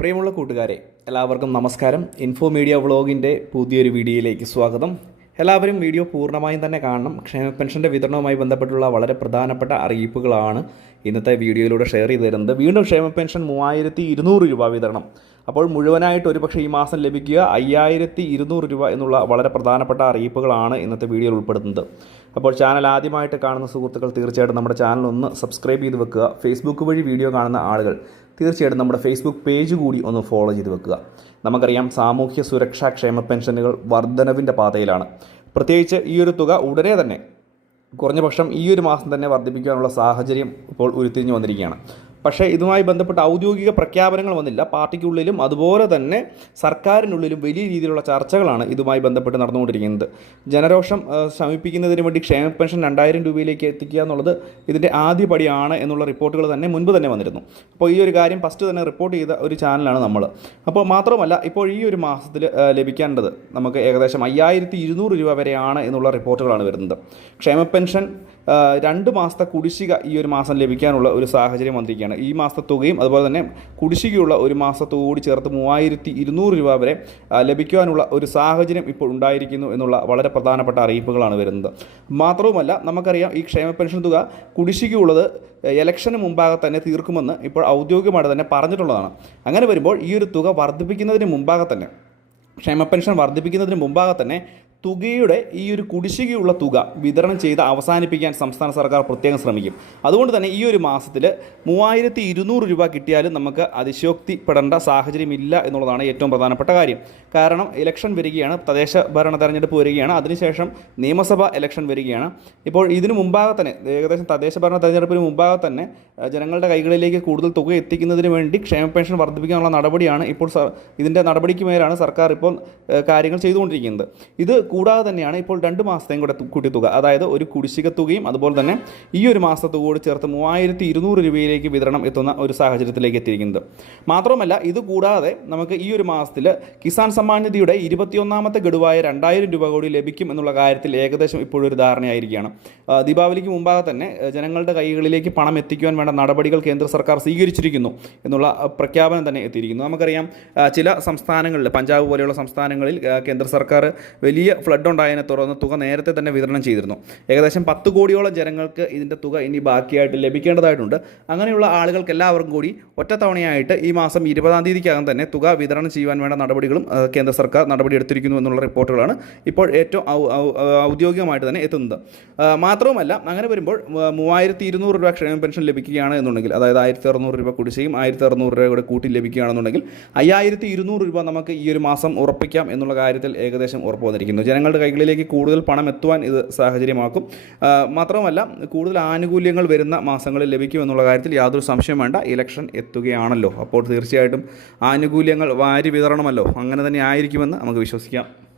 പ്രിയമുള്ള കൂട്ടുകാരെ എല്ലാവർക്കും നമസ്കാരം. ഇൻഫോ മീഡിയ വ്ളോഗിന്റെ പുതിയൊരു വീഡിയോയിലേക്ക് സ്വാഗതം. എല്ലാവരും വീഡിയോ പൂർണമായും തന്നെ കാണണം. ക്ഷേമ പെൻഷന്റെ വിതരണവുമായി ബന്ധപ്പെട്ടുള്ള വളരെ പ്രധാനപ്പെട്ട അറിയിപ്പുകളാണ് ഇന്നത്തെ വീഡിയോയിലൂടെ ഷെയർ ചെയ്ത് തരുന്നത് വീണ്ടും ക്ഷേമ പെൻഷൻ മൂവായിരത്തി ഇരുന്നൂറ് രൂപ വിതരണം. അപ്പോൾ മുഴുവനായിട്ട് ഒരുപക്ഷെ ഈ മാസം ലഭിക്കുക അയ്യായിരത്തി ഇരുന്നൂറ് രൂപ എന്നുള്ള വളരെ പ്രധാനപ്പെട്ട അറിയിപ്പുകളാണ് ഇന്നത്തെ വീഡിയോയിൽ ഉൾപ്പെടുത്തുന്നത് അപ്പോൾ ചാനൽ ആദ്യമായിട്ട് കാണുന്ന സുഹൃത്തുക്കൾ തീർച്ചയായിട്ടും നമ്മുടെ ചാനൽ ഒന്ന് സബ്സ്ക്രൈബ് ചെയ്ത് വെക്കുക. ഫേസ്ബുക്ക് വഴി വീഡിയോ കാണുന്ന ആളുകൾ തീർച്ചയായിട്ടും നമ്മുടെ ഫേസ്ബുക്ക് പേജ് കൂടി ഒന്ന് ഫോളോ ചെയ്ത് വെക്കുക. നമുക്കറിയാം സാമൂഹ്യ സുരക്ഷാ ക്ഷേമ പെൻഷനുകൾ വർധനവിന്റെ പാതയിലാണ്. പ്രത്യേകിച്ച് ഈ ഒരു തുക ഉടനെ തന്നെ കുറഞ്ഞപക്ഷം ഈ ഒരു മാസം തന്നെ വർദ്ധിപ്പിക്കാനുള്ള സാഹചര്യം ഇപ്പോൾ ഉരുത്തിരിഞ്ഞു വന്നിരിക്കുകയാണ്. പക്ഷേ ഇതുമായി ബന്ധപ്പെട്ട ഔദ്യോഗിക പ്രഖ്യാപനങ്ങൾ വന്നില്ല. പാർട്ടിക്കുള്ളിലും അതുപോലെ തന്നെ സർക്കാരിനുള്ളിലും വലിയ രീതിയിലുള്ള ചർച്ചകളാണ് ഇതുമായി ബന്ധപ്പെട്ട് നടന്നുകൊണ്ടിരിക്കുന്നത്. ജനരോഷം സമീപിക്കുന്നതിന് വേണ്ടി ക്ഷേമ പെൻഷൻ രണ്ടായിരം രൂപയിലേക്ക് എത്തിക്കുക എന്നുള്ളത് ഇതിന്റെ ആദ്യ പടിയാണ് എന്നുള്ള റിപ്പോർട്ടുകൾ തന്നെ മുൻപ് തന്നെ വന്നിരുന്നു. അപ്പോൾ ഈ ഒരു കാര്യം ഫസ്റ്റ് തന്നെ റിപ്പോർട്ട് ചെയ്ത ഒരു ചാനലാണ് നമ്മൾ. അപ്പോൾ മാത്രമല്ല ഇപ്പോൾ ഈ ഒരു മാസത്തിൽ ലഭിക്കേണ്ടത് നമുക്ക് ഏകദേശം അയ്യായിരത്തി ഇരുന്നൂറ് രൂപ വരെയാണ് എന്നുള്ള റിപ്പോർട്ടുകളാണ് വരുന്നത്. ക്ഷേമ പെൻഷൻ രണ്ട് മാസത്തെ കുടിശ്ശിക ഈ ഒരു മാസം ലഭിക്കാനുള്ള ഒരു സാഹചര്യം വന്നിരിക്കുകയാണ്. ഈ മാസത്തെ തുകയും അതുപോലെ തന്നെ കുടിശ്ശികയുള്ള ഒരു മാസത്തുക കൂടി ചേർത്ത് മൂവായിരത്തി ഇരുന്നൂറ് രൂപ വരെ ലഭിക്കുവാനുള്ള ഒരു സാഹചര്യം ഇപ്പോൾ ഉണ്ടായിരിക്കുന്നു എന്നുള്ള വളരെ പ്രധാനപ്പെട്ട അറിയിപ്പുകളാണ് വരുന്നത്. മാത്രവുമല്ല നമുക്കറിയാം ഈ ക്ഷേമ പെൻഷൻ തുക കുടിശ്ശികയുള്ളത് ഇലക്ഷന് മുമ്പാകെ തന്നെ തീർക്കുമെന്ന് ഇപ്പോൾ ഔദ്യോഗികമായിട്ട് തന്നെ പറഞ്ഞിട്ടുള്ളതാണ്. അങ്ങനെ വരുമ്പോൾ ഈ ഒരു തുക വർദ്ധിപ്പിക്കുന്നതിന് മുമ്പാകെ തന്നെ ക്ഷേമ പെൻഷൻ വർദ്ധിപ്പിക്കുന്നതിന് മുമ്പാകെ തന്നെ തുകയുടെ ഈ ഒരു കുടിശ്ശികയുള്ള തുക വിതരണം ചെയ്ത് അവസാനിപ്പിക്കാൻ സംസ്ഥാന സർക്കാർ പ്രത്യേകം ശ്രമിക്കും. അതുകൊണ്ട് തന്നെ ഈ ഒരു മാസത്തിൽ മൂവായിരത്തി ഇരുന്നൂറ് രൂപ കിട്ടിയാലും നമുക്ക് അതിശയോക്തിപ്പെടേണ്ട സാഹചര്യമില്ല എന്നുള്ളതാണ് ഏറ്റവും പ്രധാനപ്പെട്ട കാര്യം. കാരണം ഇലക്ഷൻ വരികയാണ് തദ്ദേശ ഭരണ തെരഞ്ഞെടുപ്പ് വരികയാണ് അതിനുശേഷം നിയമസഭ ഇലക്ഷൻ വരികയാണ്. ഇപ്പോൾ ഇതിനു മുമ്പാകെ തന്നെ ഏകദേശം തദ്ദേശ ഭരണ തെരഞ്ഞെടുപ്പിന് മുമ്പാകെ തന്നെ ജനങ്ങളുടെ കൈകളിലേക്ക് കൂടുതൽ തുക എത്തിക്കുന്നതിന് വേണ്ടി ക്ഷേമ പെൻഷൻ വർദ്ധിപ്പിക്കാനുള്ള നടപടിയാണ് ഇപ്പോൾ ഇതിന്റെ നടപടിക്ക് മേലാണ് സർക്കാർ ഇപ്പോൾ കാര്യങ്ങൾ ചെയ്തുകൊണ്ടിരിക്കുന്നത്. ഇത് കൂടാതെ തന്നെയാണ് ഇപ്പോൾ രണ്ട് മാസത്തെയും കൂടെ തു- കൂട്ടി തുക അതായത് ഒരു കുടിശ്ശിക തുകയും അതുപോലെ തന്നെ ഈ ഒരു മാസത്തുക തുക കൂടി ചേർത്ത് മൂവായിരത്തി ഇരുന്നൂറ് രൂപയിലേക്ക് വിതരണം എത്തുന്ന ഒരു സാഹചര്യത്തിലേക്ക് എത്തിയിരിക്കുന്നത്. മാത്രമല്ല ഇത് കൂടാതെ നമുക്ക് ഈ ഒരു മാസത്തിൽ കിസാൻ സമ്മാൻ നിധിയുടെ ഇരുപത്തിയൊന്നാമത്തെ ഗഡുവായ രണ്ടായിരം രൂപ കൂടി ലഭിക്കും എന്നുള്ള കാര്യത്തിൽ ഏകദേശം ഇപ്പോഴൊരു ധാരണയായിരിക്കുകയാണ്. ദീപാവലിക്ക് മുമ്പാകെ തന്നെ ജനങ്ങളുടെ കൈകളിലേക്ക് പണം എത്തിക്കുവാൻ വേണ്ട നടപടികൾ കേന്ദ്ര സർക്കാർ സ്വീകരിച്ചിരിക്കുന്നു എന്നുള്ള പ്രഖ്യാപനം തന്നെ എത്തിയിരിക്കുന്നു. നമുക്കറിയാം ചില സംസ്ഥാനങ്ങളിൽ പഞ്ചാബ് പോലെയുള്ള സംസ്ഥാനങ്ങളിൽ കേന്ദ്ര സർക്കാർ വലിയ ഫ്ലഡ് ഉണ്ടായതിനെ തുടർന്ന് തുക നേരത്തെ തന്നെ വിതരണം ചെയ്തിരുന്നു. ഏകദേശം പത്ത് കോടിയോളം ജനങ്ങൾക്ക് ഇതിന്റെ തുക ഇനി ബാക്കിയായിട്ട് ലഭിക്കേണ്ടതായിട്ടുണ്ട്. അങ്ങനെയുള്ള ആളുകൾക്ക് എല്ലാവർക്കും കൂടി ഒറ്റത്തവണയായിട്ട് ഈ മാസം ഇരുപതാം തീയതിക്കകം തന്നെ തുക വിതരണം ചെയ്യുവാൻ വേണ്ട നടപടികളും കേന്ദ്ര സർക്കാർ നടപടിയെടുത്തിരിക്കുന്നു എന്നുള്ള റിപ്പോർട്ടുകളാണ് ഇപ്പോൾ ഏറ്റവും ഔദ്യോഗികമായിട്ട് തന്നെ എത്തുന്നത്. മാത്രവുമല്ല അങ്ങനെ വരുമ്പോൾ മൂവായിരത്തി ഇരുന്നൂറ് രൂപ ക്ഷേമ പെൻഷൻ ലഭിക്കുകയാണ് എന്നുണ്ടെങ്കിൽ അതായത് ആയിരത്തി അറുന്നൂറ് രൂപ കുടിശ്ശിയും ആയിരത്തി അറുന്നൂറ് രൂപ കൂടെ കൂട്ടി ലഭിക്കുകയാണെന്നുണ്ടെങ്കിൽ അയ്യായിരത്തി ഇരുന്നൂറ് രൂപ നമുക്ക് ഈ ഒരു മാസം ഉറപ്പിക്കാം എന്നുള്ള കാര്യത്തിൽ ഏകദേശം ഉറപ്പ് വന്നിരിക്കുന്നു. ജനങ്ങളുടെ കൈകളിലേക്ക് കൂടുതൽ പണം എത്തുവാൻ ഇത് സാഹചര്യമാക്കും. മാത്രമല്ല കൂടുതൽ ആനുകൂല്യങ്ങൾ വരുന്ന മാസങ്ങളിൽ ലഭിക്കുമെന്നുള്ള കാര്യത്തിൽ യാതൊരു സംശയം വേണ്ട. ഇലക്ഷൻ എത്തുകയാണല്ലോ. അപ്പോൾ തീർച്ചയായിട്ടും ആനുകൂല്യങ്ങൾ വാരി വിതരണമല്ലോ അങ്ങനെ തന്നെ ആയിരിക്കുമെന്ന് നമുക്ക് വിശ്വസിക്കാം.